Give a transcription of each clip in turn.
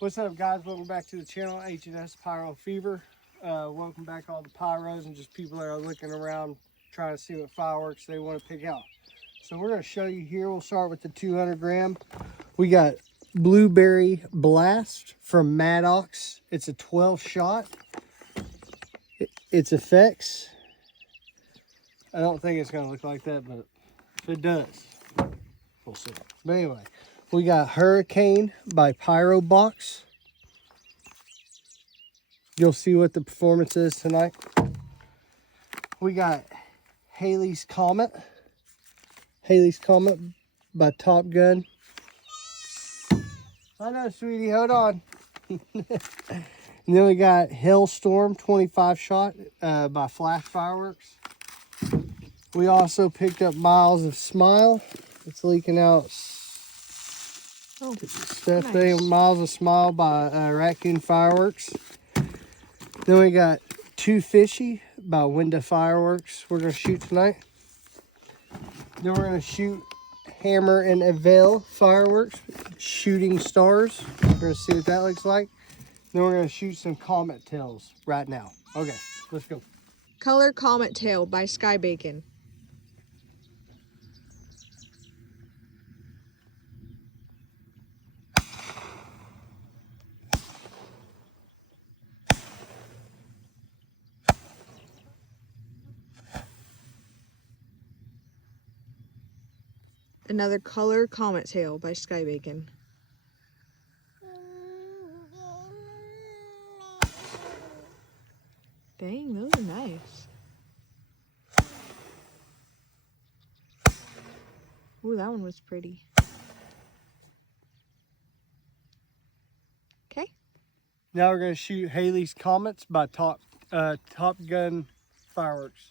What's up, guys? Welcome back to the channel, H&S Pyro Fever. Welcome back all the pyros and just people that are looking around trying to see what fireworks they want to pick out. So we're going to show you here. We'll start with the 200 gram. We got Blueberry Blast from Maddox. It's a 12 shot. Its effects, I don't think it's going to look like that, but if it does, we'll see. But anyway, we got Hurricane by Pyro Box. You'll see what the performance is tonight. We got Halley's Comet. Halley's Comet by Top Gun. I know, sweetie, hold on. And then we got Hailstorm 25 shot by Flash Fireworks. We also picked up Miles of Smile. It's leaking out. Oh, Stuff nice. there. Miles of Smile by Raccoon Fireworks. Then we got Too Fishy by Window Fireworks. We're going to shoot tonight. Then we're going to shoot Hammer and Anvil Fireworks, Shooting Stars. We're going to see what that looks like. Then we're going to shoot some Comet tails right now. Okay, let's go. Color Comet Tail by Sky Bacon. Another Color Comet Tail by Sky Bacon. Dang, those are nice. Ooh, that one was pretty. Okay. Now we're going to shoot Halley's Comets by Top Gun Fireworks.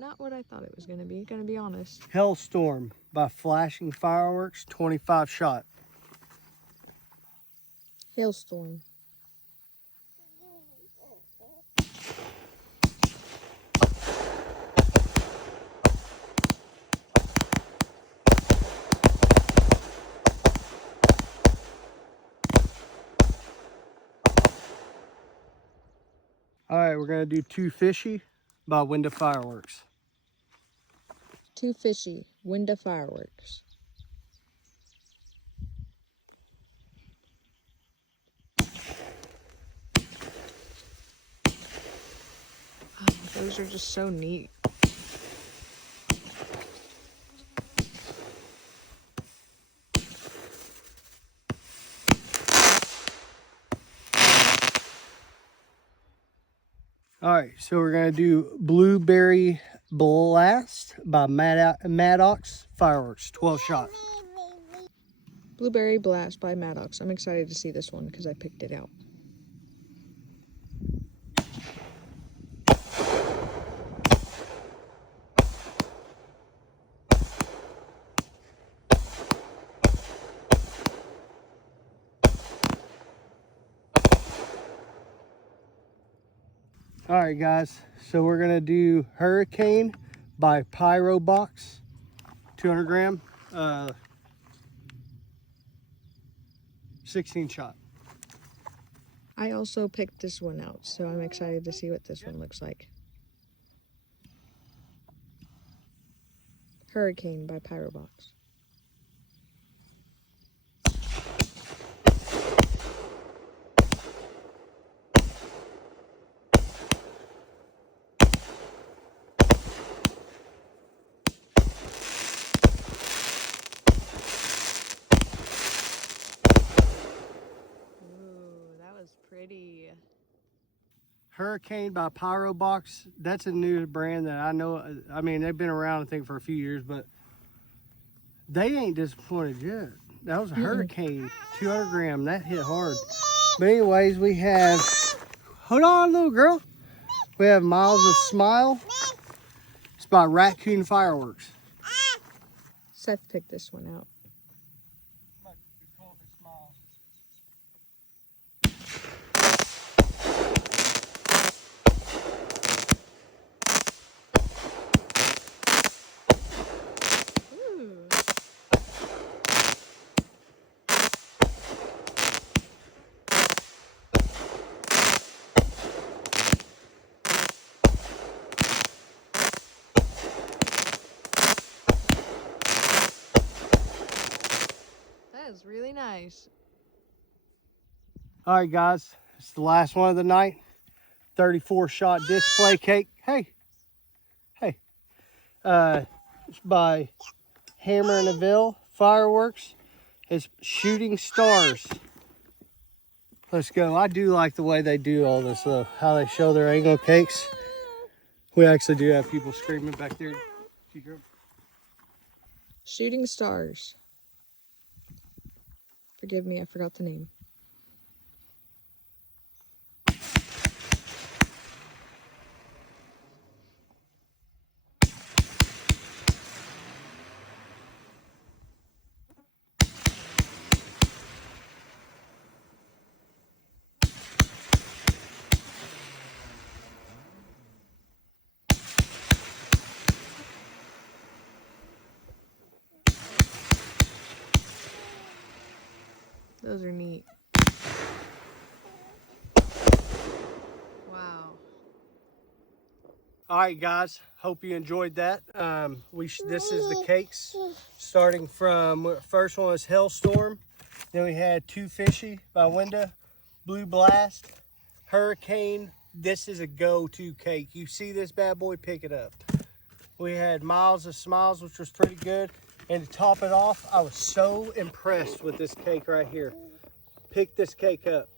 Not what I thought it was gonna be honest. Hailstorm by Flashing Fireworks, 25 shot. Hailstorm. All right, we're going to do Too Fishy by Window Fireworks. Too Fishy. Window Fireworks. Oh, those are just so neat. All right, so we're going to do Blueberry Blast by Maddox Fireworks, 12 shot. Blueberry Blast by Maddox. I'm excited to see this one because I picked it out. All right, guys, so we're going to do Hurricane by Pyro Box, 200 gram, 16 shot. I also picked this one out, so I'm excited to see what this one looks like. Hurricane by Pyro Box. Ooh, that was pretty. Hurricane by Pyro Box. That's a new brand that I know. I mean, they've been around, I think, for a few years, but they ain't disappointed yet. That was a Hurricane, 200 gram. That hit hard. But anyways, we have, hold on, little girl. We have Miles of Smile. It's by Raccoon Fireworks. Seth picked this one out. Nice. All right, guys, it's the last one of the night. 34 shot display cake. Hey. It's by Hammer and Anvil Fireworks. It's Shooting Stars. Let's go. I do like the way they do all this though, how they show their angle cakes. We actually do have people screaming back there. Shooting Stars. Forgive me, I forgot the name. Those are neat. Wow. All right, guys. Hope you enjoyed that. This is the cakes, starting from first one was Hailstorm. Then we had Two Fishy by Winda, Blue Blast, Hurricane. This is a go-to cake. You see this bad boy, pick it up. We had Miles of Smiles, which was pretty good. And to top it off, I was so impressed with this cake right here. Pick this cake up.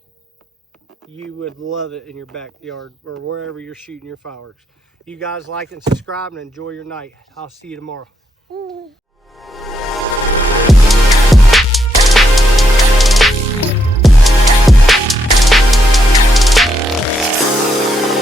You would love it in your backyard or wherever you're shooting your fireworks. You guys like and subscribe and enjoy your night. I'll see you tomorrow.